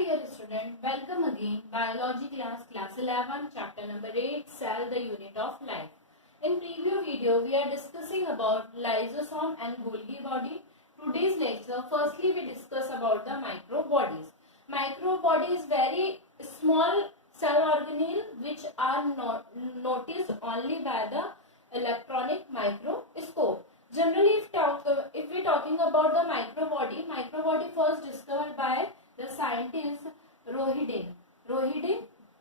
dear student, welcome again. Biology class 11, chapter number 8, cell, the unit of life. In previous video, we are discussing about lysosome and Golgi body. Today's lecture, firstly we discuss about the microbodies. Microbodies very small cell organelle which are noticed only by the electronic microscope. Generally, if we talking about the microbody first discovered by the scientist Rohedin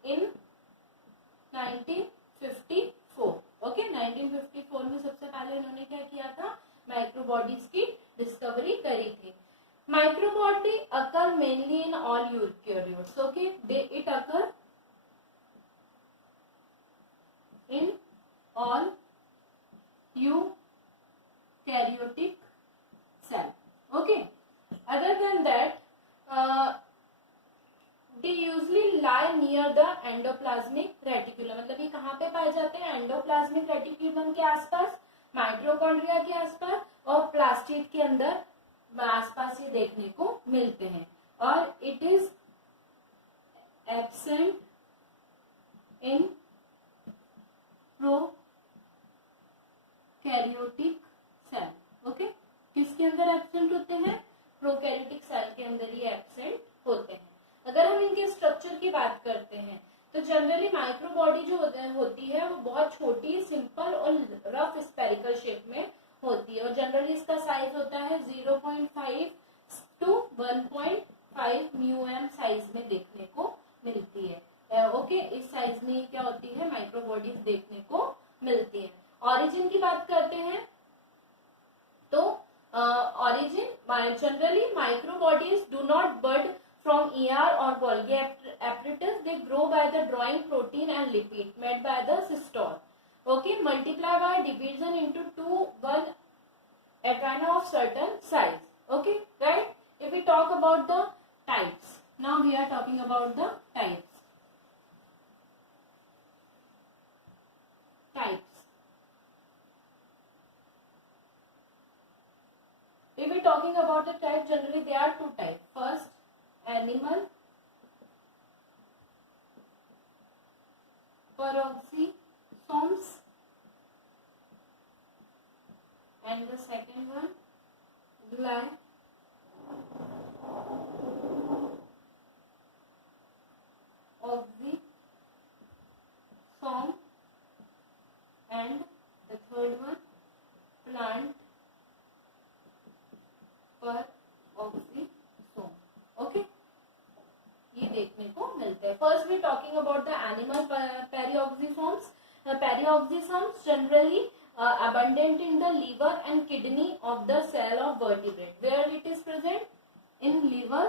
in 1954. Okay 1954 में सबसे पहले उन्होंने क्या किया था, microbodies की discovery करी थी. Microbody occur mainly in all eukaryotes. Okay, they it occur in all eukaryotic cell. Okay, other than that they usually lie near the endoplasmic reticulum. मतलब ये कहाँ पे पाए जाते हैं, एंडोप्लाज्मिक रेटिकुलम के आसपास, माइटोकॉन्ड्रिया के आसपास और प्लास्टिड के अंदर आसपास ये देखने को मिलते हैं. और it is absent in prokaryotic cell. Okay, किसके अंदर एब्सेंट होते हैं, प्रोकैरियोटिक सेल के अंदर ये एब्सेंट होते हैं. अगर हम इनके स्ट्रक्चर की बात करते हैं तो जनरली माइक्रोबॉडी जो होती है वो बहुत छोटी, सिंपल और रफ स्पेरिकल शेप में होती है. और जनरली इसका साइज होता है 0.5 to 1.5 μm साइज में देखने को मिलती है. ओके, इस साइज में क्या होती है, माइक्रोबॉडीज देखने को मिलती है. ऑरिजिन की बात करते हैं तो origin generally microbodies do not bird from ER or Golgi apparatus. They grow by the drawing protein and lipid made by the cystole. Okay, multiply by division into 1 adrena of certain size. Okay, right? If we talk about the types, now we are talking about the types. If we talking about the type, generally there are two types. First, animal peroxisomes and the second one glyoxysome and the third one plant peroxisome. Okay, ये देखने को मिलते हैं. First we talking about the animal peroxisomes. Peroxisomes generally abundant in the liver and kidney of the cell of vertebrate. Where it is present? In liver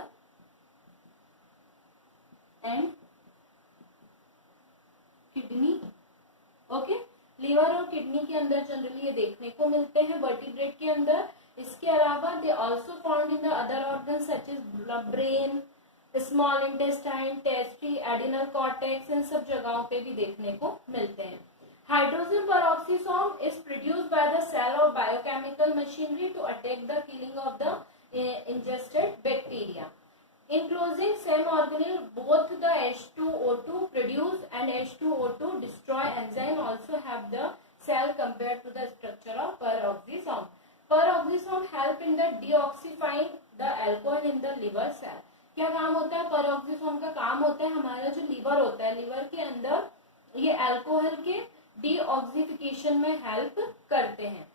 and kidney. Okay, liver और kidney के अंदर generally ये देखने को मिलते हैं vertebrate के अंदर. इसके अलावा they also found in the other organs such as brain, small intestine, testis, adrenal cortex, इन सब जगहों पे भी देखने को मिलते हैं. Hydrogen peroxisome is produced by the cell of biochemical machinery to attack the killing of the ingested bacteria. Enclosing same organelle, both the H2O2 produced and H2O2 destroy enzyme also have the cell compared to the structure of peroxisome. Peroxisome help in the deoxifying the alcohol in the liver cell. क्या काम होता है, peroxisome का काम होता है, हमारा जो लीवर होता है, लीवर के अंदर ये अल्कोहल के डीऑक्सीफिकेशन में हेल्प करते हैं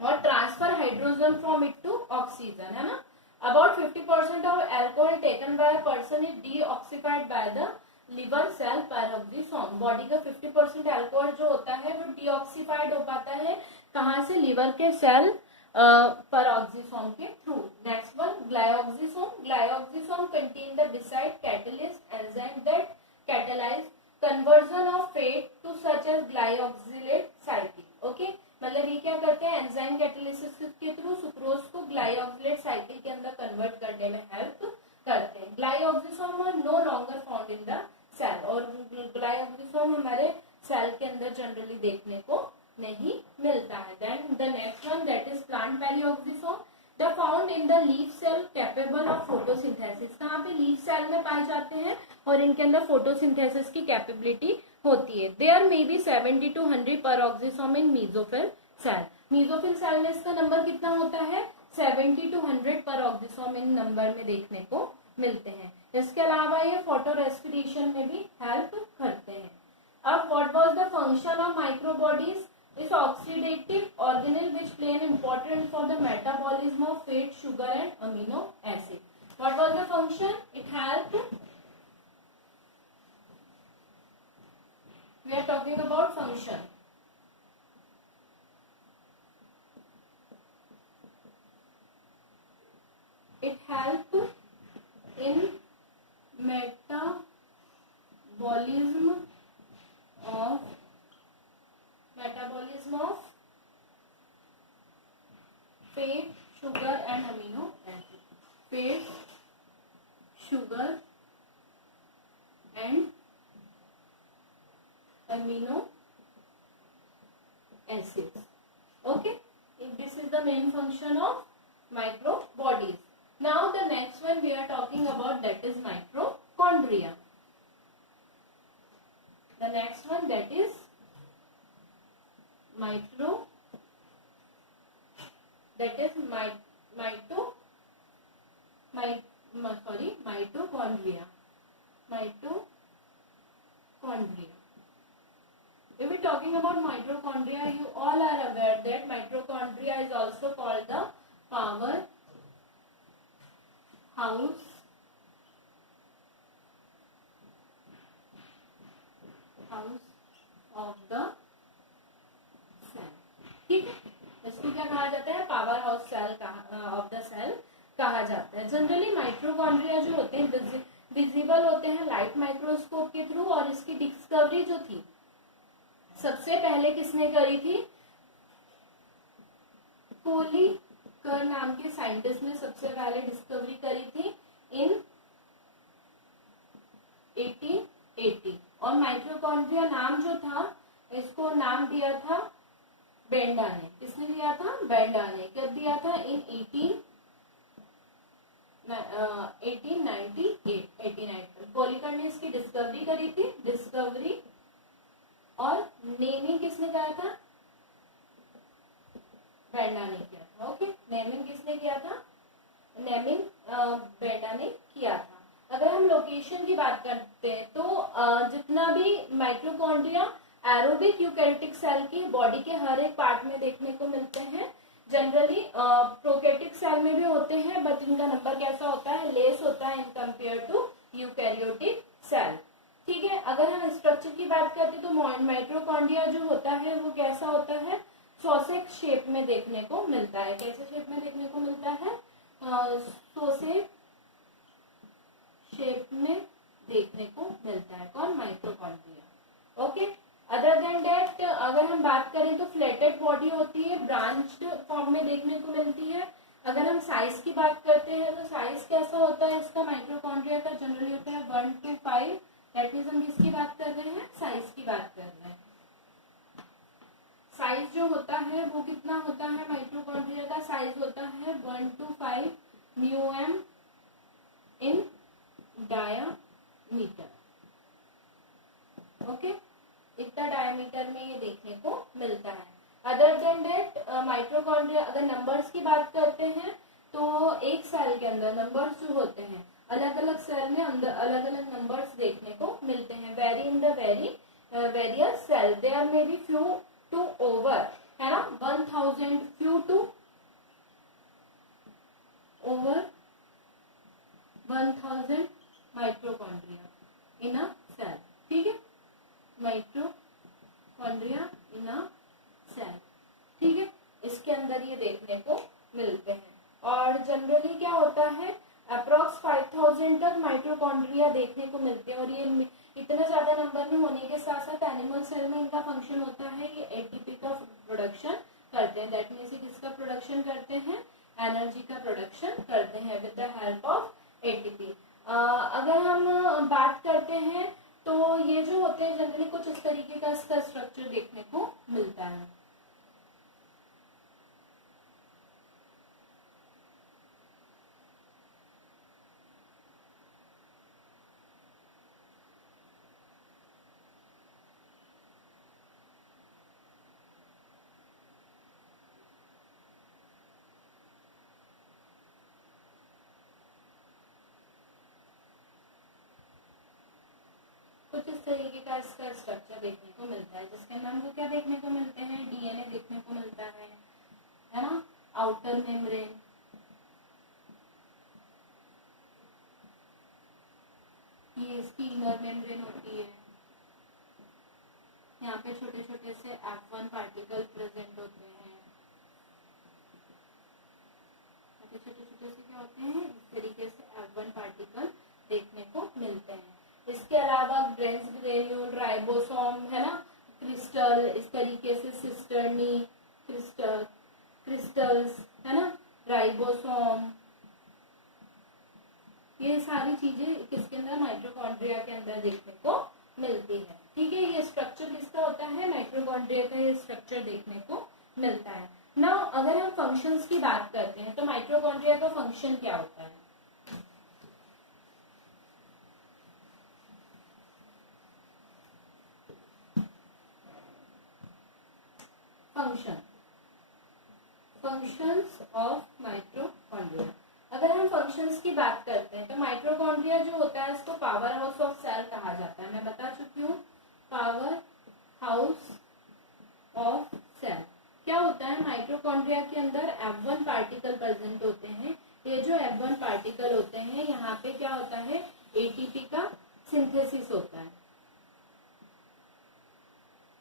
और transfer hydrogen from it to oxygen, है ना. About 50% of alcohol taken by a person is detoxified by the liver cell peroxisome. Body का 50% अल्कोहल जो होता है वो डीऑक्सीफाइड हो पाता है कहाँ से, लिवर के सेल peroxisome के through. Next one glyoxysome. Glyoxysome contain the beside catalyst enzyme that catalyze conversion of fat to such as glyoxylate cycle. Okay, मतलब ये क्या करते हैं, एंजाइम कैटालिसिस के थ्रू सुक्रोज को ग्लाइऑक्सिलेट साइकिल के अंदर कन्वर्ट करने में हेल्प करते हैं. Glyoxysome are no longer found in the cell. और ग्लाइऑक्सिसोम हमारे सेल के अंदर जनरली देखने को नहीं मिलता है. Then the next one that is plant peroxisome. The found in the leaf cell cell capable of photosynthesis. कहाँ पे? लीफ सेल में पाए जाते हैं और इनके अंदर फोटोसिंथेसिस की कैपेबिलिटी होती है। There may be 70 to 100 peroxisome in mesophyll cell. Mesophyll cell में इसका नंबर कितना होता है? 70 to 100 पेरोक्सिसोम इन नंबर में देखने को मिलते हैं। इसके अलावा ये फोटो रेस्पिरेशन में भी हेल्प करते हैं। अब what was the function of microbodies? इस oxidative organelle which play an important for the metabolism of fat, sugar and amino acid. What was the function? It help, we are talking about function. It help in metabolism of fat, sugar and amino acid. Fat, sugar and amino acids. Okay, this is the main function of microbodies. Now the next one we are talking about, that is mitochondria. The next one, that is mitochondria. If we are talking about mitochondria, you all are aware that mitochondria is also called the powerhouse of the cell. ठीक है, इसको क्या कहा जाता है? Power house cell of the cell कहा जाता है। जनरली माइटोकॉन्ड्रिया जो होते हैं विजिबल होते हैं लाइट माइक्रोस्कोप के थ्रू, और इसकी डिस्कवरी जो थी सबसे पहले किसने करी थी? कोलिकर नाम के साइंटिस्ट ने सबसे पहले डिस्कवरी करी थी इन 1880। और माइटोकॉन्ड्रिया नाम जो था, इसको नाम दिया था बेंडा ने। किसने दिया था? बेंडा ने। कब दिया था? इन 1898। कोलिकर ने इसकी डिस्कवरी करी थी। डिस्कवरी और नेमिंग किसने किया था? बेंडा ने किया था। ओके, नेमिंग किसने किया था? नेमिंग बेंडा ने किया था। अगर हम लोकेशन की बात करते हैं तो जितना भी माइटोकॉन्ड्रिया एरोबिक यूकैरियोटिक सेल की बॉडी के हर एक पार्ट में देखने को मिलते हैं। जनरली प्रोकैरियोटिक सेल में भी होते हैं, बट इनका नंबर कैसा होता है? लेस होता है in compare to eukaryotic cell. ठीक है, अगर हम स्ट्रक्चर की बात करते हैं तो माइटोकॉन्ड्रिया जो होता है वो कैसा होता है? सॉसेक शेप में देखने को मिलता है। कैसे शेप में देखने को मिलता है? सॉसेक शेप में देखने को मिलता है। कौन? Mitochondria. Okay, other than that अगर हम बात करें तो फ्लैटेड बॉडी होती है, ब्रांच्ड फॉर्म में देखने को मिलती है। अगर हम साइज की बात करते हैं तो साइज कैसा होता है इसका? माइटोकॉन्ड्रिया का जनरली होता है 1 to 5। दैट मीन्स हम किसकी बात कर रहे हैं? साइज की बात कर रहे हैं। साइज जो होता है वो कितना होता है? माइटोकॉन्ड्रिया का साइज होता है 1 to 5 μm in diameter. Okay, इतना डायमीटर में ये देखने को मिलता है। अदर देन दैट माइटोकॉन्ड्रिया अगर नंबर्स की बात करते हैं तो एक सेल के अंदर नंबर्स जो होते हैं अलग अलग सेल में अंदर अलग अलग नंबर्स देखने को मिलते हैं। Very in the various cell there may be few to over, है ना, 1000 few to over 1000 mitochondria in a cell. ठीक है, माइटोकॉन्ड्रिया इन अ सेल। ठीक है, इसके अंदर ये देखने को मिलते हैं। और जनरली क्या होता है? अप्रोक्स 5000 तक माइटोकॉन्ड्रिया देखने को मिलते हैं। और ये इतने ज्यादा नंबर में होने के साथ साथ एनिमल सेल में इनका फंक्शन होता है ये एटीपी का प्रोडक्शन करते हैं। दैट मीन्स किसका प्रोडक्शन करते हैं? एनर्जी का प्रोडक्शन करते हैं with the help of ATP. अगर हम बात करते हैं तो ये जो होते हैं जनरली कुछ इस तरीके का इसका स्ट्रक्चर देखने को मिलता है। तरीके का इसका स्ट्रक्चर देखने को मिलता है, जिसके अंदर हमको क्या देखने को मिलते हैं, डीएनए देखने को मिलता है ना, आउटर मेम्ब्रेन, ये इसकी इनर मेम्ब्रेन होती है, यहाँ पे छोटे छोटे से F1 पार्टिकल प्रेजेंट होते हैं, छोटे छोटे से क्या होते हैं, इस तरीके से F1 पार्टिकल देखने को मिलते हैं। इसके अलावा ग्रेन्स ग्रेन्यूल, राइबोसोम है ना, क्रिस्टल, इस तरीके से सिस्टर्नी, क्रिस्टल्स है ना, राइबोसोम, ये सारी चीजें किसके अंदर, माइटोकॉन्ड्रिया के अंदर देखने को मिलती है। ठीक है, ये स्ट्रक्चर किसका होता है, माइटोकॉन्ड्रिया का ये स्ट्रक्चर देखने को मिलता है। नाउ अगर हम फंक्शंस की बात करते हैं तो माइटोकॉन्ड्रिया का फंक्शन क्या होता है, फंक्शंस ऑफ माइटोकॉन्ड्रिया। अगर हम फंक्शंस की बात करते हैं तो माइटोकॉन्ड्रिया जो होता है इसको पावर हाउस ऑफ सेल कहा जाता है। मैं बता चुकी हूँ, पावर हाउस ऑफ सेल क्या होता है, माइटोकॉन्ड्रिया के अंदर F1 पार्टिकल प्रेजेंट होते हैं। ये जो F1 पार्टिकल होते हैं, यहाँ पे क्या होता है, एटीपी का सिंथेसिस होता है।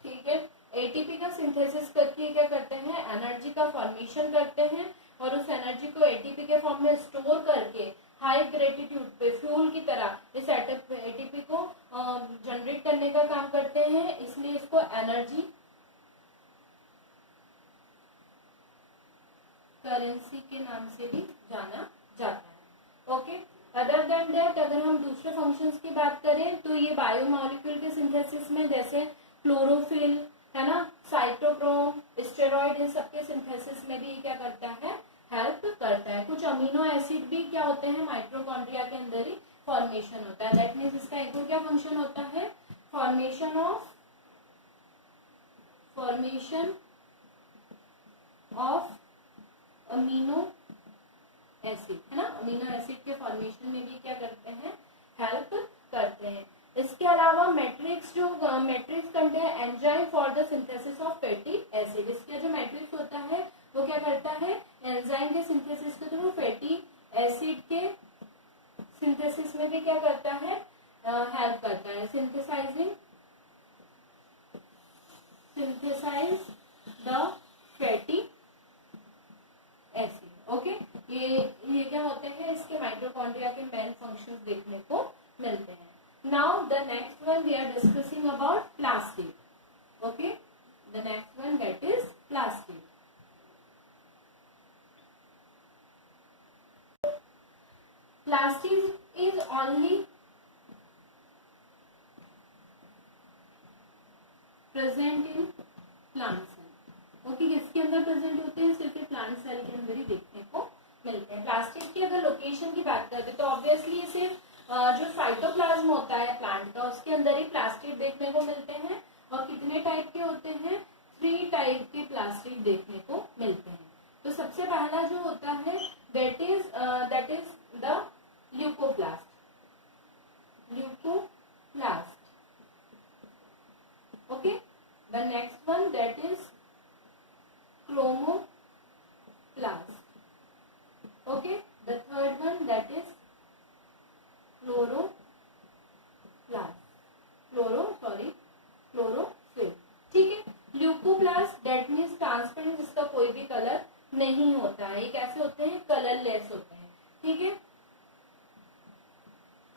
ठीक है, एटीपी का सिंथेसिस करके क्या करते हैं, एनर्जी का फॉर्मेशन करते हैं और उस एनर्जी को एटीपी के फॉर्म में स्टोर करके हाई ग्रेटिट्यूड पे फ्यूल की तरह इस एटीपी को जनरेट करने का काम करते हैं, इसलिए इसको एनर्जी करेंसी के नाम से भी जाना जाता है। ओके, अदर देन दैट अगर हम दूसरे फंक्शंस की बात करें तो ये बायोमॉलिक्यूल के सिंथेसिस में जैसे क्लोरोफिल है ना, साइटोक्रोम, स्टेरॉइड, इन सबके सिंथेसिस में भी क्या करता है, हेल्प करता है। कुछ अमीनो एसिड भी क्या होते हैं, माइटोकॉन्ड्रिया के अंदर ही फॉर्मेशन होता है। दैट मीन्स इसका एक और क्या फंक्शन होता है, फॉर्मेशन ऑफ अमीनो एसिड है ना, अमीनो एसिड के फॉर्मेशन में भी क्या करते हैं, हेल्प करते हैं। इसके अलावा matrix contain enzyme for the synthesis of fatty acid. इसका जो मैट्रिक्स होता है वो क्या करता है, एंजाइम के सिंथेसिस के थ्रू फैटी एसिड के सिंथेसिस में भी क्या करता है, हेल्प करता है। Synthesise the fatty acid. Okay, ये क्या होते हैं, इसके माइटोकॉन्ड्रिया के मेन फंक्शंस देखने को मिलते हैं। Now the next one we are discussing about plastid. Okay, the next one that is plastid. Plastid is only present in plant cell। ओके, किसके अंदर प्रेजेंट होते हैं, सिर्फ प्लांट सेल के अंदर ही देखने को मिलते हैं। प्लास्टिड की अगर लोकेशन की बात करते हैं तो ऑब्वियसली ये सिर्फ जो साइटोप्लाज्म होता है प्लांट का, उसके अंदर ही प्लास्टिड देखने को मिलते हैं। और कितने टाइप के होते हैं, 3 टाइप के प्लास्टिड देखने को मिलते हैं। तो सबसे पहला जो होता है that is the leucoplast. Okay, the next one that is chromoplast. Okay, the third one that is chlorophyll. ठीक है, ल्यूकोप्लास्ट दैट मीन्स ट्रांसपेरेंट, जिसका कोई भी कलर नहीं होता है। ये कैसे होते हैं, कलरलेस होते हैं। ठीक है,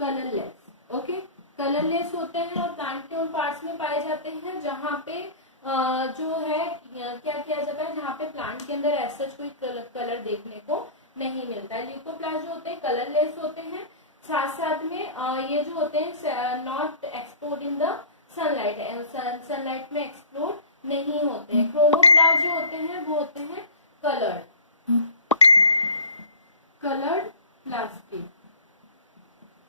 कलरलेस। ओके, कलरलेस होते हैं और प्लांट के उन पार्ट्स में पाए जाते हैं जहाँ पे जो है क्या किया जाता है, जहाँ पे प्लांट के अंदर ऐसा कोई कलर देखने को नहीं मिलता है। ल्यूकोप्लास्ट जो होते हैं कलरलेस होते हैं, साथ साथ में ये जो होते हैं not export in the sunlight, sunlight में एक्सप्लोर नहीं होते हैं। क्रोमोप्लास्ट जो होते हैं वो होते हैं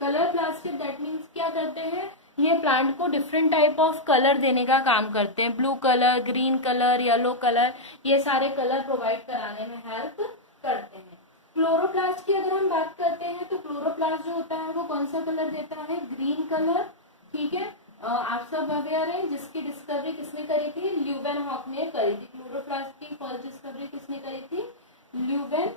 कलर्ड प्लास्टिड दैट मीन्स क्या करते हैं, ये प्लांट को डिफरेंट टाइप ऑफ कलर देने का काम करते हैं। Blue colour, green colour, yellow colour, ये सारे कलर प्रोवाइड कराने में हेल्प करते हैं। क्लोरोप्लास्ट की अगर हम बात करते हैं तो क्लोरोप्लास्ट जो होता है वो कौन सा कलर देता है, ग्रीन कलर। ठीक है, आप सब अवेयर हैं जिसकी डिस्कवरी किसने करी थी, ल्यूवेनहॉक ने करी थी। क्लोरोप्लास्ट की फर्स्ट डिस्कवरी किसने करी थी, ल्यूवेनहॉक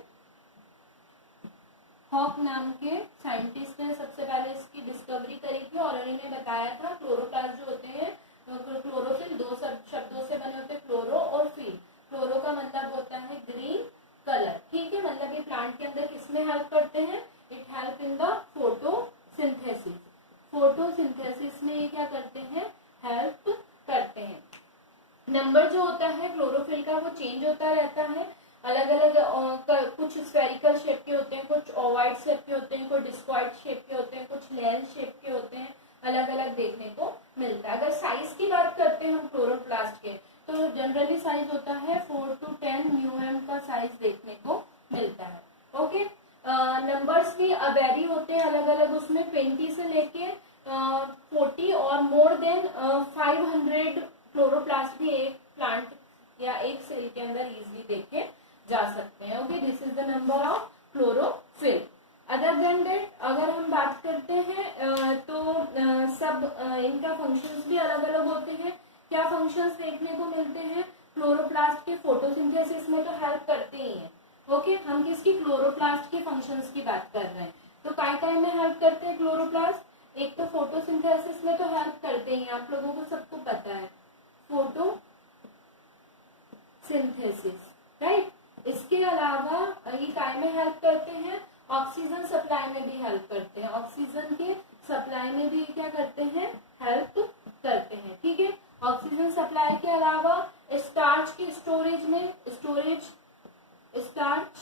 नाम के साइंटिस्ट ने सबसे पहले इसकी डिस्कवरी करी थी। और उन्होंने बताया था क्लोरोप्लास्ट जो होते हैं, क्लोरोफिल दो शब्दों से बने होते हैं, क्लोरो और फिल। क्लोरो का मतलब होता है ग्रीन कलर, ठीक है, मतलब ये प्लांट के अंदर किसमें हेल्प करते हैं, it help in the photosynthesis. Photosynthesis में ये क्या करते हैं, हेल्प करते हैं। नंबर जो होता है क्लोरोफिल का वो चेंज होता रहता है, अलग अलग कुछ स्फेरिकल शेप के होते हैं, कुछ ओवॉइड शेप के होते हैं, कुछ डिस्क्वाइड शेप के होते हैं, कुछ लेंस शेप के होते हैं, अलग अलग देखने को मिलता है। अगर साइज की बात करते हैं हम क्लोरोप्लास्ट के, तो जनरली साइज होता है 4 to 10 μm का साइज देखने को मिलता है। ओके, नंबर्स भी वेरी होते हैं अलग अलग, उसमें 20 से लेके 40 और मोर देन 500 क्लोरोप्लास्ट भी एक प्लांट या एक सेल के अंदर इजिली देखे जा सकते हैं। Okay, this is the number of chlorophyll. Other than that अगर हम बात करते हैं तो सब इनका फंक्शंस भी अलग अलग होते हैं। क्या फंक्शंस देखने को मिलते हैं, क्लोरोप्लास्ट के फोटोसिंथेसिस में तो हेल्प करते ही हैं। ओके, हम किसकी, क्लोरोप्लास्ट के फंक्शंस की बात कर रहे हैं। तो काय में हेल्प करते हैं क्लोरोप्लास्ट, एक तो फोटोसिंथेसिस में तो हेल्प करते ही, आप लोगों को सबको पता है फोटोसिंथेसिस, राइट। इसके अलावा ये काय में हेल्प करते हैं, ऑक्सीजन सप्लाई में भी हेल्प करते हैं, ऑक्सीजन के सप्लाई में भी क्या करते हैं, हेल्प करते हैं, ठीक है। ऑक्सीजन सप्लाई के अलावा स्टार्च की स्टोरेज में, स्टार्च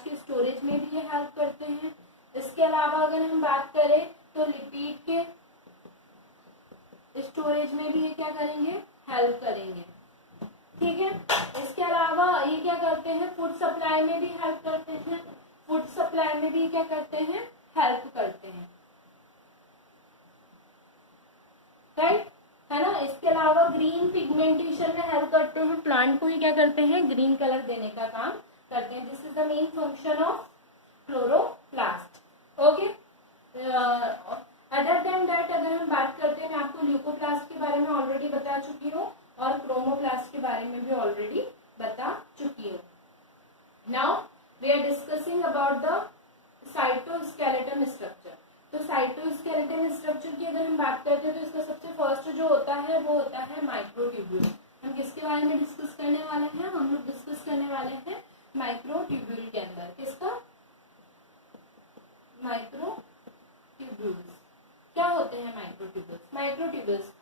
के स्टोरेज में भी ये हेल्प करते हैं। इसके अलावा अगर हम बात करें तो लिपिड के स्टोरेज में भी ये क्या करेंगे, हेल्प करेंगे, ठीक है। इसके अलावा ये क्या करते हैं, फूड सप्लाई में भी हेल्प करते हैं, फूड सप्लाई में भी क्या करते हैं, हेल्प करते हैं, राइट, है ना। इसके अलावा ग्रीन पिगमेंटेशन में हेल्प करते हैं, प्लांट को ही क्या करते हैं, ग्रीन कलर देने का काम करते हैं। This is the main function of chloroplast. Okay, other then that अगर हम बात करते हैं, मैं आपको ल्यूकोप्लास्ट के बारे में ऑलरेडी बता चुकी हूँ और क्रोमोप्लास्ट के बारे में भी ऑलरेडी बता चुकी हूँ। Now we are discussing about the cytoskeleton structure. तो साइटोस्केलेटन स्ट्रक्चर की अगर हम बात करते हैं तो इसका सबसे फर्स्ट जो होता है वो होता है माइक्रोट्यूब्यूल। हम किसके बारे में डिस्कस करने वाले हैं, हम लोग डिस्कस करने वाले हैं माइक्रोट्यूब्यूल के अंदर, किसका, माइक्रोट्यूब्यूल्स। क्या होते हैं माइक्रोट्यूब्यूल्स, माइक्रोट्यूब्यूल्स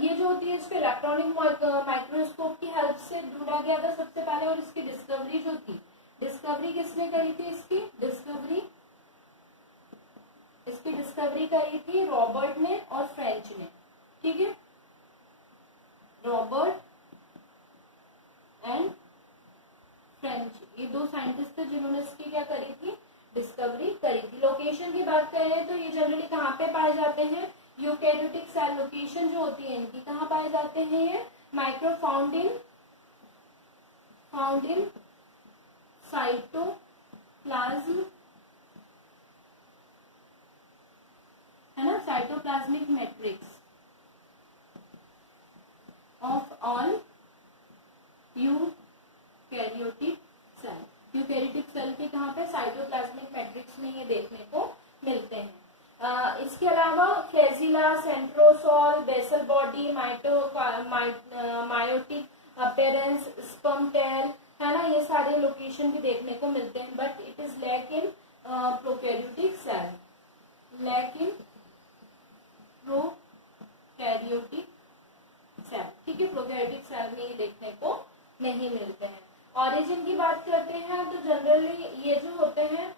ये जो होती है इस पे इलेक्ट्रॉनिक माइक्रोस्कोप की हेल्प से ढूंढा गया था सबसे पहले, और इसकी डिस्कवरी जो थी, डिस्कवरी किसने करी थी, इसकी डिस्कवरी करी थी रॉबर्ट ने और फ्रेंच ने, ठीक है, रॉबर्ट एंड फ्रेंच, ये दो साइंटिस्ट थे जिन्होंने इसकी क्या करी थी, डिस्कवरी करी थी। लोकेशन की बात करें तो ये जनरली कहाँ पे पाए जाते हैं, यूकैरियोटिक सेल लोकेशन जो होती है इनकी कहाँ पाए जाते हैं, ये माइक्रो फाउंड इन साइटोप्लाज्म, है ना, cytoplasmic matrix of all eukaryotic cell. Eukaryotic cell के कहाँ पे, साइटोप्लाज्मिक मैट्रिक्स में ये देखने को मिलते हैं। इसके अलावा flagella, centrosome, basal body, meiotic appearance, sperm tail, है ना, ये सारे लोकेशन भी देखने को मिलते हैं। But it is lack in prokaryotic cell, ठीक है, प्रोकैरियोटिक सेल में ये देखने को नहीं मिलते हैं। ऑरिजिन की बात करते हैं तो जनरली ये जो होते हैं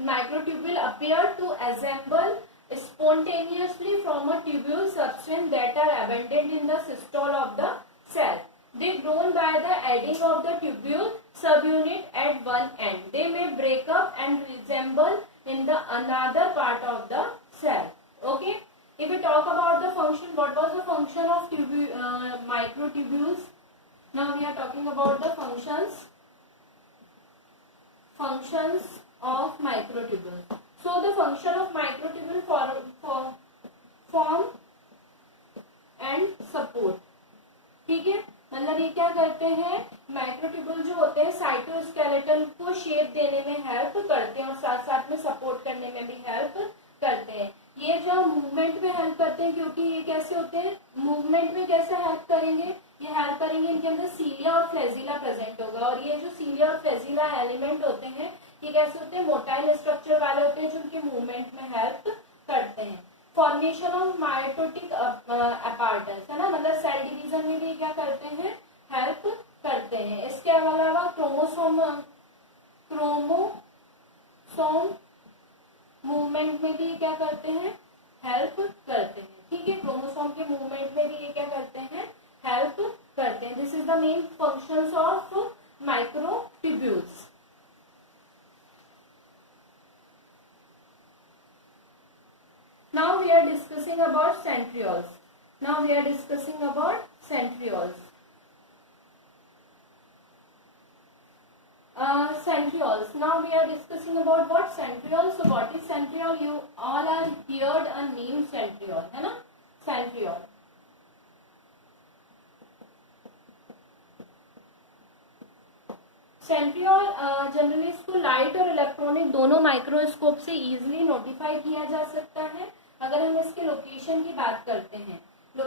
microtubule appear to assemble spontaneously from a tubule substance that are abundant in the systole of the cell. They grown by the adding of the tubule subunit at one end. They may break up and resemble in the another part of the cell. Okay. If we talk about the function, what was the function of microtubules? Now we are talking about the functions of microtubules. So the function of microtubule form and support, ठीक है। मतलब ये क्या करते हैं, microtubule जो होते हैं साइटोस्केलेटन को शेप देने में हेल्प करते हैं और साथ साथ में सपोर्ट करने में भी हेल्प करते हैं। ये जो मूवमेंट में हेल्प करते हैं, क्योंकि ये कैसे होते हैं, मूवमेंट में कैसे हेल्प करेंगे, ये हेल्प करेंगे, इनके अंदर सीलिया और फ्लैजिला प्रेजेंट होगा। और ये जो सीलिया और फ्लैजिला एलिमेंट होते हैं ये कैसे होते हैं, मोटाइल स्ट्रक्चर वाले होते हैं जो उनके मूवमेंट में हेल्प करते हैं। फॉर्मेशन ऑफ माइटोटिक अपार्टस, है ना, मतलब सेल डिवीजन में भी क्या करते हैं, हेल्प करते हैं। इसके अलावा क्रोमोसोम मूवमेंट में भी क्या करते हैं, हेल्प करते हैं, ठीक है। क्रोमोसोम के मूवमेंट में भी ये क्या करते हैं, हेल्प करते हैं। This is the main functions of microtubules. Now we are discussing about centrioles. Centrioles. Now we are discussing about what centriole. So what is centriole? You all are heard a name centriole, है ना, centriole. Centriole generally इसको light और electronic दोनों microscope से easily notify किया जा सकता है। अगर हम इसके लोकेशन की बात करते हैं तो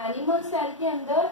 एनिमल सेल के अंदर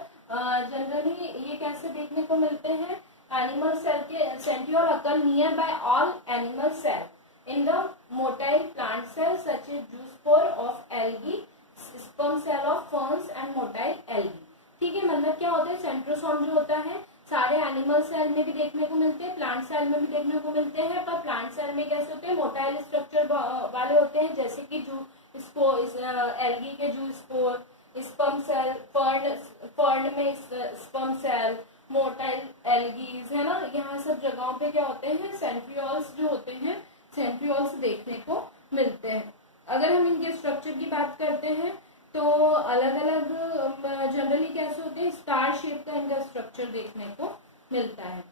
जनरली ये कैसे देखने को मिलते हैं, एनिमल सेल के centriole occur near by all animal cell in the motile plant cell such as zoospore of algae, sperm cell of ferns and motile algae, ठीक है। मतलब क्या होता है, सेंट्रोसोम जो होता है सारे एनिमल सेल में भी देखने को मिलते हैं, प्लांट सेल में भी देखने को मिलते हैं, पर प्लांट सेल में कैसे होते हैं, मोटाइल स्ट्रक्चर वाले होते हैं, जैसे कि जो इसको एल्गी के जू स्पोर, स्पर्म सेल, फर्न में स्पर्म सेल, मोटाइल एल्गीज, है ना, यहाँ सब जगहों पे क्या होते हैं, सेंट्रियोल्स जो होते हैं, सेंट्रियोल्स देखने को मिलते हैं। अगर हम इनके स्ट्रक्चर की बात करते हैं तो अलग अलग जनरली कैसे होते हैं, स्टार शेप का इनका स्ट्रक्चर देखने को मिलता है।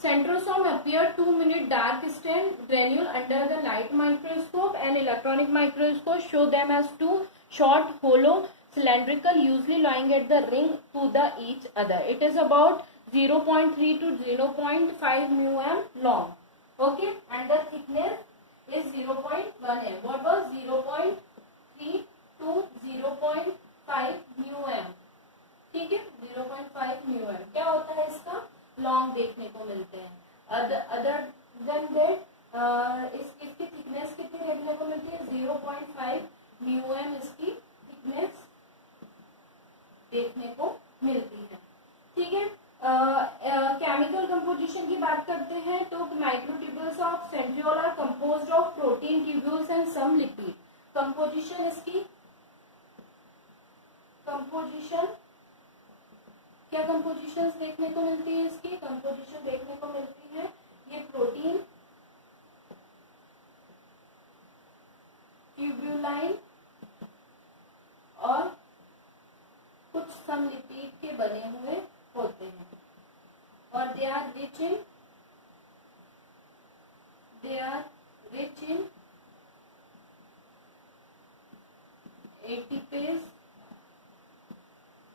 Centrosome appear 2 minute dark stained granule under the light microscope and electronic microscope show them as two short hollow cylindrical usually lying at the ring to the each other. It is about 0.3 to 0.5 μm long, okay, and the thickness is 0.1 m. What was 0.3 to 0.5 μm, ठीक है, 0.5 μm क्या होता है, इसका long देखने को मिलते हैं। अदर देन दैट इसकी थिकनेस कितनी देखने को मिलती है, 0.5 μm इसकी थिकनेस देखने को मिलती है, ठीक है। केमिकल कंपोजिशन की बात करते हैं तो microtubules of centriole are composed of protein tubules and some lipid. Composition इसकी, कंपोजिशन क्या कंपोजिशंस देखने को मिलती है, इसकी कंपोजिशन देखने को मिलती है, ये प्रोटीन, ट्यूब्यूलाइन और कुछ समलिपिड के बने हुए होते हैं और they are rich in ATPase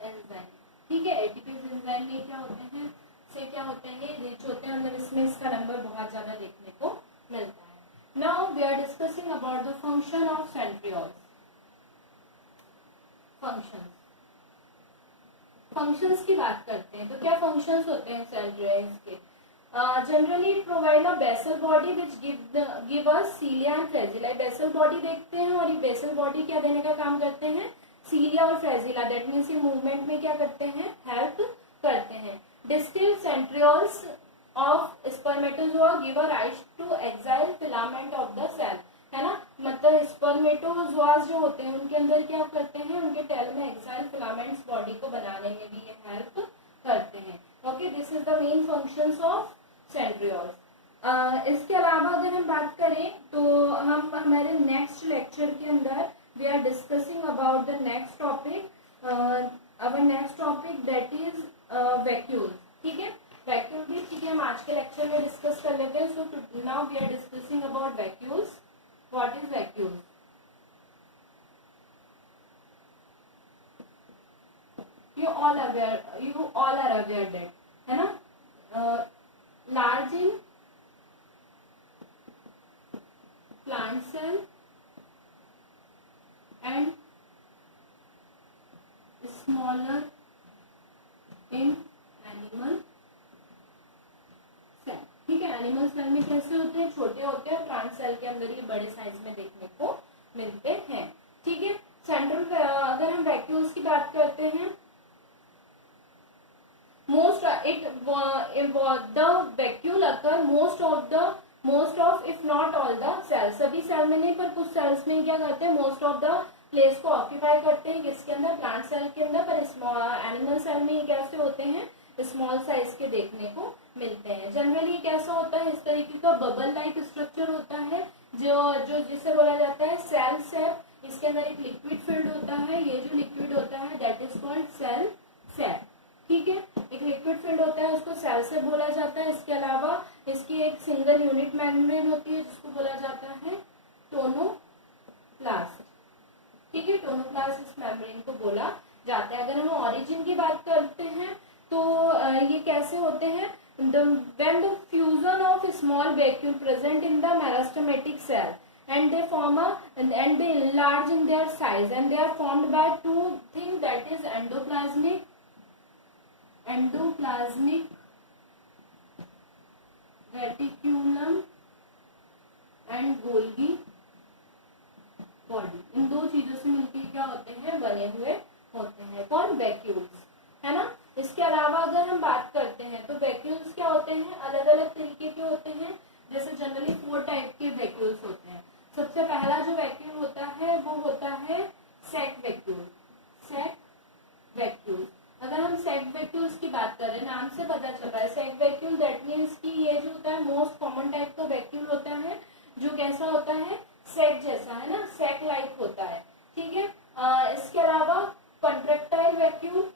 enzyme, ठीक है। एटीपेज एंजाइम में क्या होते हैं, से क्या होते हैं, ये रिच होते हैं, मतलब इसमें इसका नंबर बहुत ज्यादा देखने को मिलता है। Now we are discussing about the function of centrioles. Functions की बात करते हैं तो क्या फंक्शंस होते हैं सेंट्रियोल्स के, generally provide a basal body which give us cilia and flagella. Basal body देखते हैं और ये बेसल बॉडी क्या देने का काम करते हैं, सीलिया और फ्लैजिला, दैट मीन्स ये मूवमेंट में क्या करते हैं, हेल्प करते हैं। Distal centrioles of spermatozoa give rise to axial filament of the cell, है ना, मतलब स्पर्मेटोजोआस जो होते हैं उनके अंदर क्या करते हैं, उनके टेल में एक्साइल फिलामेंट्स बॉडी को बनाने में भी ये हेल्प करते हैं, okay. This is the main functions of centrioles. इसके अलावा अगर हम बात करें तो हम हमारे नेक्स्ट लेक्चर के अंदर we are discussing about the next topic, our next topic that is vacuoles, ठीक है। वैक्यूल भी ठीक है, हम आज के लेक्चर में डिस्कस कर लेते हैं. So now we are discussing about vacuoles. What is vacuole? you all are aware that, है ना, large in plant cell and smaller in animal cell. ठीक है, एनिमल सेल में कैसे होते हैं, छोटे होते हैं, प्लांट सेल के अंदर ये बड़े साइज में देखने को मिलते हैं. ठीक है, सेंट्रल अगर हम वैक्यूल्स की बात करते हैं, most the vacuole occur most of if not all the cells. सभी सेल में नहीं पर कुछ सेल्स में क्या करते हैं, मोस्ट ऑफ द प्लेस को ऑक्यूपाई करते हैं. किसके अंदर? प्लांट सेल के अंदर. पर एनिमल सेल में ये कैसे होते हैं, स्मॉल साइज के देखने को मिलते हैं. जनरली कैसा होता है, इस तरीके का बबल लाइक स्ट्रक्चर होता है जो जिसे बोला जाता है सेल सेप. इसके अंदर एक लिक्विड फिल्ड होता है. ये जो लिक्विड होता है दैट इज कॉल्ड सेल सेप. ठीक है, एक लिक्विड फिल्ड होता है, उसको सेल सेप बोला जाता है. इसके अलावा इसकी एक सिंगल यूनिट मेम्ब्रेन होती है जिसको बोला जाता है टोनोप्लास्ट. ठीक है, टोनोप्लास्ट इस मेम्ब्रेन को बोला जाता है. अगर हम ऑरिजिन की बात करते हैं तो ये कैसे होते हैं, when the fusion of small vacuole present in the meristematic cell and they form and they enlarge in their size and they are formed by two things, that is endoplasmic reticulum and Golgi body. इन दो चीजों से मिलकर क्या होते हैं, बने हुए होते हैं. कौन? वैक्यूल्स, है ना. इसके अलावा अगर हम बात करते हैं तो वैक्यूल्स क्या होते हैं, अलग अलग तरीके के होते हैं. जैसे जनरली 4 टाइप के वैक्यूल्स होते हैं. सबसे पहला जो वैक्यूल होता है वो होता है सैक वैक्यूल. सैक वैक्यूल, अगर हम सैक वैक्यूल्स की बात करें, नाम से पता चल रहा है सैक वैक्यूल, दैट मीन्स कि ये जो होता है मोस्ट कॉमन टाइप का वैक्यूल होता है जो कैसा होता है, सैक जैसा, है ना, सैक लाइक होता है. ठीक है, इसके अलावा कॉन्ट्रैक्टाइल वैक्यूल,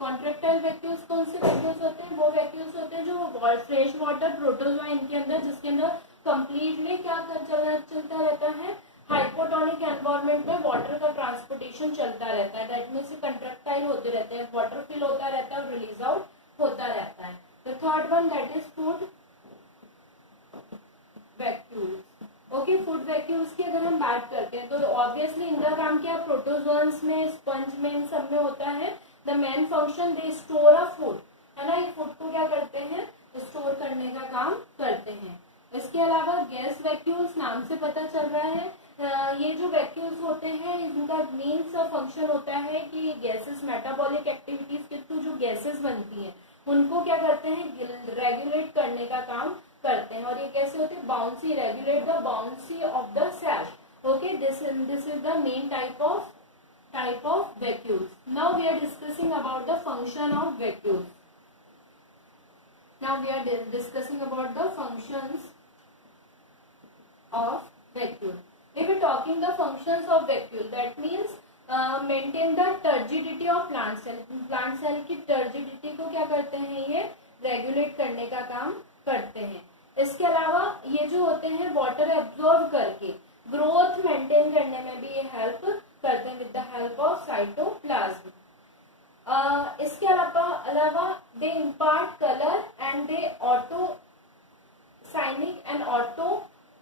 कॉन्ट्रैक्टाइल वैक्यूल्स कौन से वैक्यूल्स होते हैं, वो वैक्यूल्स होते हैं जो फ्रेश वाटर प्रोटोजोआ इनके अंदर, जिसके अंदर कंप्लीटली क्या चलता रहता है, हाइपोटोनिक एनवायरनमेंट में वाटर का ट्रांसपोर्टेशन चलता रहता है. दैट मीन्स कंट्रैक्टाइल होते रहते हैं, वाटर फिल होता रहता है और रिलीज आउट होता रहता है. The third one that is food vacuoles. Okay, food vacuoles की अगर हम बात करते हैं तो ऑब्वियसली इनका काम क्या, प्रोटोजोन्स में, स्पंज में, इन सब में होता है. The main function they store a food, है ना, ये फूड को क्या करते हैं, स्टोर करने का काम करते हैं. इसके अलावा गैस वैक्यूल्स, नाम से पता चल रहा है, ये जो वैक्यूल्स होते हैं इनका मेन सा फंक्शन होता है कि गैसेस, मेटाबॉलिक एक्टिविटीज के थ्रू जो गैसेस बनती हैं उनको क्या करते हैं, रेगुलेट करने का काम करते हैं. और ये कैसे होते हैं, buoyancy, regulate the buoyancy of the cell. Okay, this is the main type of vacuoles. Now we are discussing about the function of vacuoles. Now we are discussing about the functions of vacuole. If we are talking the functions of vacuole, that means maintain the turgidity of plant cell. Plant cell की turgidity को क्या करते हैं, ये regulate करने का काम करते हैं. इसके अलावा ये जो होते हैं वाटर एब्जॉर्ब करके ग्रोथ मेंटेन करने में भी ये हेल्प करते हैं with the help of cytoplasm. इसके अलावा they impart colour and they anthocyanin and ऑटो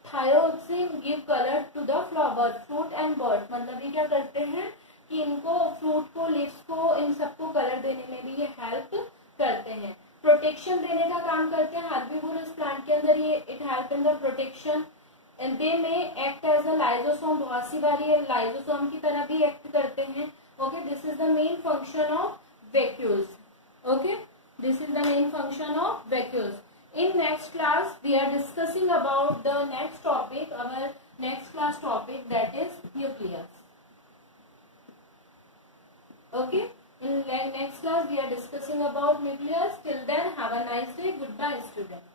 थायोसिन give colour to the flower, fruit and bird. मतलब ये क्या करते हैं कि इनको, फ्रूट को, लीव्स को, इन सबको कलर देने में भी ये हेल्प करते हैं. प्रोटेक्शन देने का काम करते हैं. हर्बीवोरस प्लांट के अंदर ये it help in the protection. And they में एक्ट एज अ लाइजोसोम, बहुत सी बार ये लाइजोसोम की तरह भी एक्ट करते हैं. Okay, this is the main function of vacuoles. Okay, this is the main function of vacuoles. In next class, we are discussing about the next topic, our next class topic, that is nucleus. Okay, in next class we are discussing about nucleus. Till then, have a nice day. Goodbye, students.